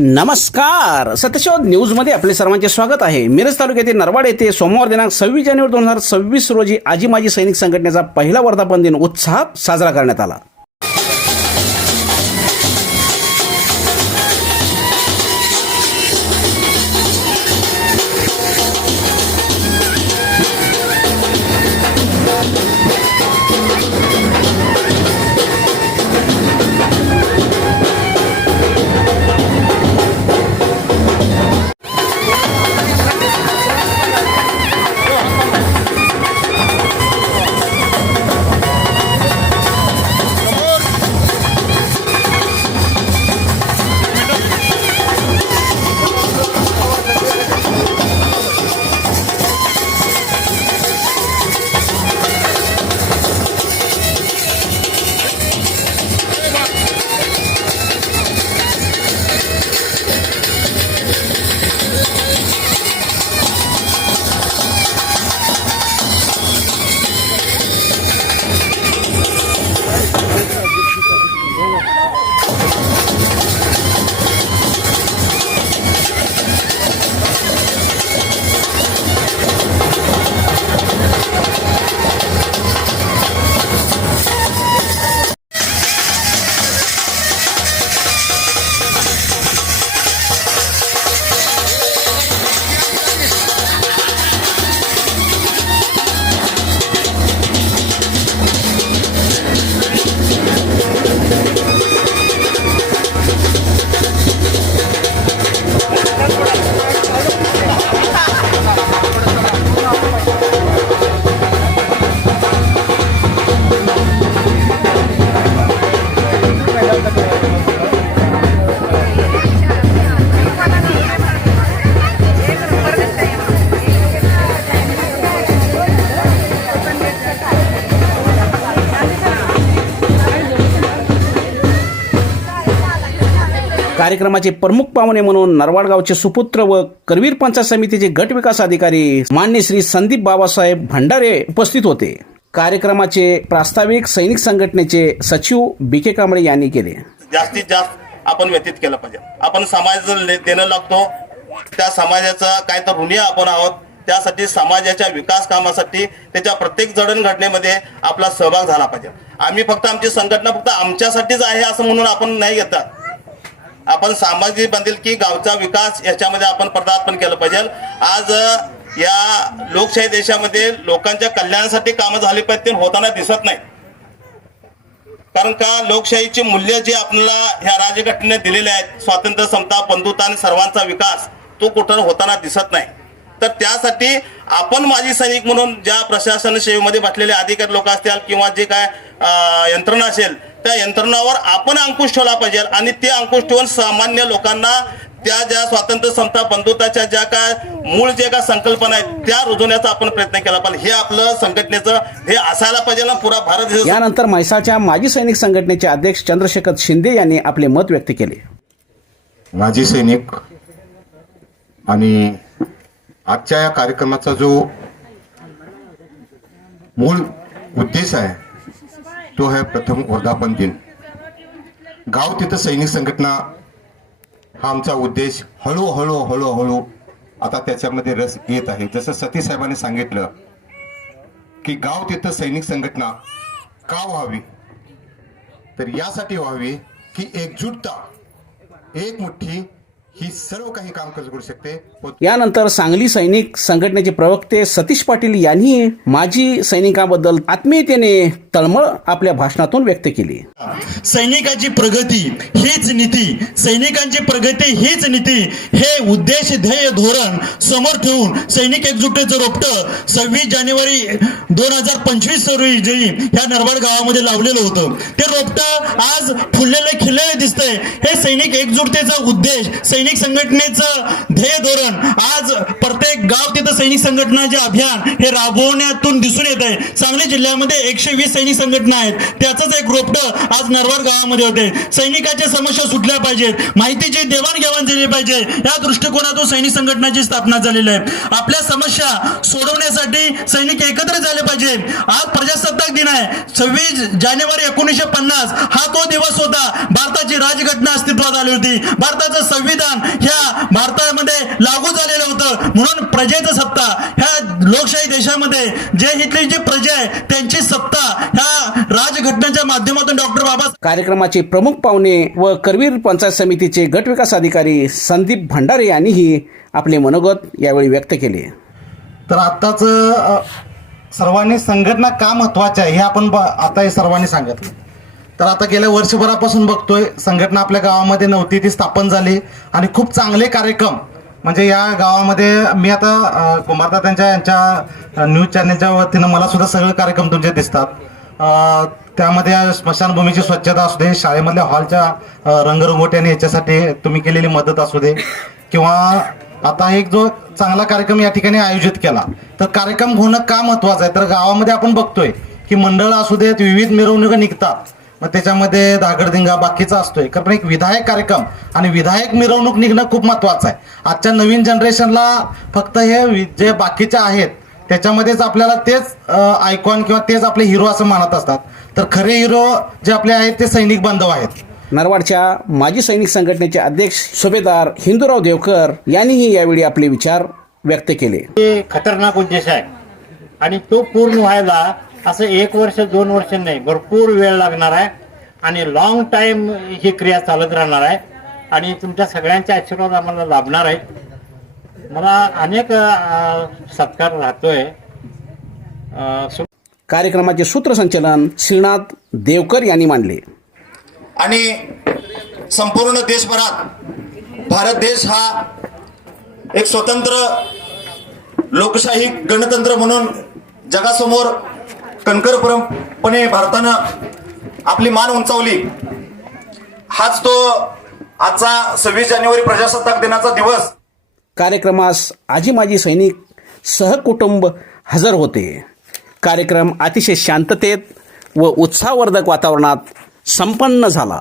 नमस्कार. सत्यशोध न्यूजमध्ये आपले सर्वांचे स्वागत आहे. मिरज तालुक्यातील नरवाड येथे सोमवार दिनांक 26 जानेवारी 2026 रोजी आजी माजी सैनिक संघटनेचा पहिला वर्धापन दिन उत्साहात साजरा करण्यात आला. कार्यक्रमाचे प्रमुख पाहुणे म्हणून नरवाड गावचे सुपुत्र व करवीर पंचायत समितीचे गट विकास अधिकारी मान्य श्री संदीप बाबासाहेब भंडारे उपस्थित होते. कार्यक्रमाचे प्रास्ताविक सैनिक संघटनेचे सचिव बी.के. कांबळे यांनी केले. जास्तीत जास्त आपण व्यतीत केलं पाहिजे. आपण समाजाला देणं लागतो, त्या समाजाचा काय तर ऋणी आपण आहोत. त्यासाठी समाजाच्या विकास कामासाठी त्याच्या प्रत्येक जडणघडणेमध्ये आपला सहभाग झाला पाहिजे. आम्ही फक्त आमची संघटना फक्त आमच्यासाठीच आहे असं म्हणून आपण नाही घेतात. आपण सामाजिक बांधिलकी गावचा विकास याच्यामध्ये आपण पदार्पण केलं पाहिजे. आज या लोकशाही देशामध्ये लोकांच्या कल्याणासाठी कामं झाली पाहिजे, होताना दिसत नाही. कारण का लोकशाहीची मूल्य जे आपल्याला ह्या राज्यघटनेने दिलेले आहेत, स्वातंत्र्य, समता, बंधुता आणि सर्वांचा विकास, तो कुठं होताना दिसत नाही. तर त्यासाठी आपण माजी सैनिक म्हणून ज्या प्रशासन सेवेमध्ये बसलेले अधिकारी लोक असतील किंवा जे काय यंत्रणा असेल, त्या यंत्रणावर आपण अंकुश ठेवला पाहिजे आणि ते अंकुश ठेवून सामान्य लोकांना त्या ज्या स्वातंत्र्य, समता, बंधुताच्या ज्या काय मूळ जे काय संकल्पना आहेत त्या रुजवण्याचा आपण प्रयत्न केला पाहिजे. हे आपलं संघटनेचं हे असायला पाहिजे ना पुरा भारत. यानंतर म्हैसाळच्या माजी सैनिक संघटनेचे अध्यक्ष चंद्रशेखर शिंदे यांनी आपले मत व्यक्त केले. माजी सैनिक आणि आजच्या या कार्यक्रमाचा जो मूळ उद्देश आहे तो आहे प्रथम वर्धापन दिन. गाव तिथं सैनिक संघटना हा आमचा उद्देश हळूहळू आता त्याच्यामध्ये रस येत आहे. जसं सती साहेबांनी सांगितलं की गाव तिथं सैनिक संघटना का व्हावी, तर यासाठी व्हावी की एकजुटता, एक मुठ्ठी ही सर्व काही काम करू शकते. यानंतर सांगली सैनिक संघटनेचे प्रवक्ते सतीश पाटील यांनी माजी सैनिकांबद्दल आत्मीयतेने तळमळ आपल्या भाषणातून व्यक्त केली. सैनिकाची प्रगती हीच नीती, सैनिकांची प्रगती हीच नीती, हे उद्देश, ध्येय, धोरण समोर ठेवून सैनिक एकजुटीचं रोपटं 26 जानेवारी 2025 रोजी ह्या नरवाड गावामध्ये लावलेलं होतं. ते रोपटं आज फुललेले खिललेले दिसतंय. हे सैनिक एकजुटतेचा उद्देश, सैनिक संघटनेचं ध्येय, धोरण आज प्रत्येक गाव तिथं सैनिक संघटनाचे अभियान हे राबवण्यातून दिसून येत आहे. सांगली जिल्ह्यामध्ये 120 सैनिक संघटना आहेत. त्याचंच एक रोपटं आज नरवाड गावामध्ये होते. सैनिकाच्या समस्या सुटल्या पाहिजेत, माहितीची देवाणघेवाण झाली पाहिजे, या दृष्टिकोनातून सैनिक संघटनाची स्थापना झालेली आहे. आपल्या समस्या सोडवण्यासाठी सैनिक एकत्र झाले पाहिजे. आज प्रजासत्ताक दिन आहे. 26 जानेवारी 1950 हा तो दिवस होता. भारताची राजघटना अस्तित्वात आली होती. भारताचं संविधान संविधान ह्या भारतामध्ये लागू झालेलं होतं. म्हणून प्रजेचं सत्ता ह्या लोकशाही देशामध्ये जे इथली जी प्रजा आहे त्यांची सत्ता ह्या राजघटनेच्या माध्यमातून डॉक्टर बाबासाहेब. कार्यक्रमाचे प्रमुख पाहुणे व करवीर पंचायत समितीचे गट विकास अधिकारी संदीप भंडारे यांनीही आपले मनोगत यावेळी व्यक्त केले. तर आत्ताच सर्वांनी संघटना का महत्त्वाची आहे हे आपण आता हे सर्वांनी सांगितलं. तर आता गेल्या वर्षभरापासून बघतोय संघटना आपल्या गावामध्ये नव्हती, ती स्थापन झाली आणि खूप चांगले कार्यक्रम म्हणजे या गावामध्ये मी आता कुमारदा यांच्या न्यूज चॅनलच्या वतीनं मला सुद्धा सगळे कार्यक्रम तुमचे दिसतात. त्यामध्ये स्मशानभूमीची स्वच्छता असू दे, शाळेमधल्या हॉलच्या रंगरंगोटी आणि याच्यासाठी तुम्ही केलेली मदत असू दे, किंवा आता एक जो चांगला कार्यक्रम या ठिकाणी आयोजित केला. तर कार्यक्रम होणं का महत्त्वाचं आहे, तर गावामध्ये आपण बघतोय की मंडळ असू देत, विविध मिरवणुका निघतात, मग त्याच्यामध्ये धागडधिंगा बाकीचा असतोय. कारण एक विधायक कार्यक्रम आणि विधायक मिरवणूक निघणं खूप महत्त्वाचं आहे. आजच्या नवीन जनरेशनला फक्त हे जे बाकीचे आहेत त्याच्यामध्येच आपल्याला तेच आयकॉन किंवा तेच आपले हिरो असं मानत असतात. तर खरे हिरो जे आपले आहेत ते सैनिक बांधव आहेत. नरवाडच्या माजी सैनिक संघटनेचे अध्यक्ष सुभेदार हिंदूराव देवकर यांनीही यावेळी आपले विचार व्यक्त केले. हे खतरनाक उद्देश आहे आणि तो पूर्ण व्हायला असं 1 वर्ष 2 वर्ष नाही, भरपूर वेळ लागणार आहे आणि लॉंग टाइम ही क्रिया चालत राहणार आहे आणि तुमच्या सगळ्यांचे आशीर्वाद आम्हाला लाभणार आहेत. मला अनेक सत्कार राहतोय. कार्यक्रमाचे सूत्रसंचालन श्रीनाथ देवकर यांनी मांडले. आणि संपूर्ण देशभरात भारत देश हा एक स्वतंत्र लोकशाही गणतंत्र म्हणून जगासमोर कणखरपणे भारतानं आपली मान उंचावली. हाच तो आजचा 26 जानेवारी प्रजासत्ताक दिनाचा दिवस. कार्यक्रमास आजी माजी सैनिक सहकुटुंब हजर होते. कार्यक्रम अतिशय शांततेत व उत्साहवर्धक वातावरणात संपन्न झाला.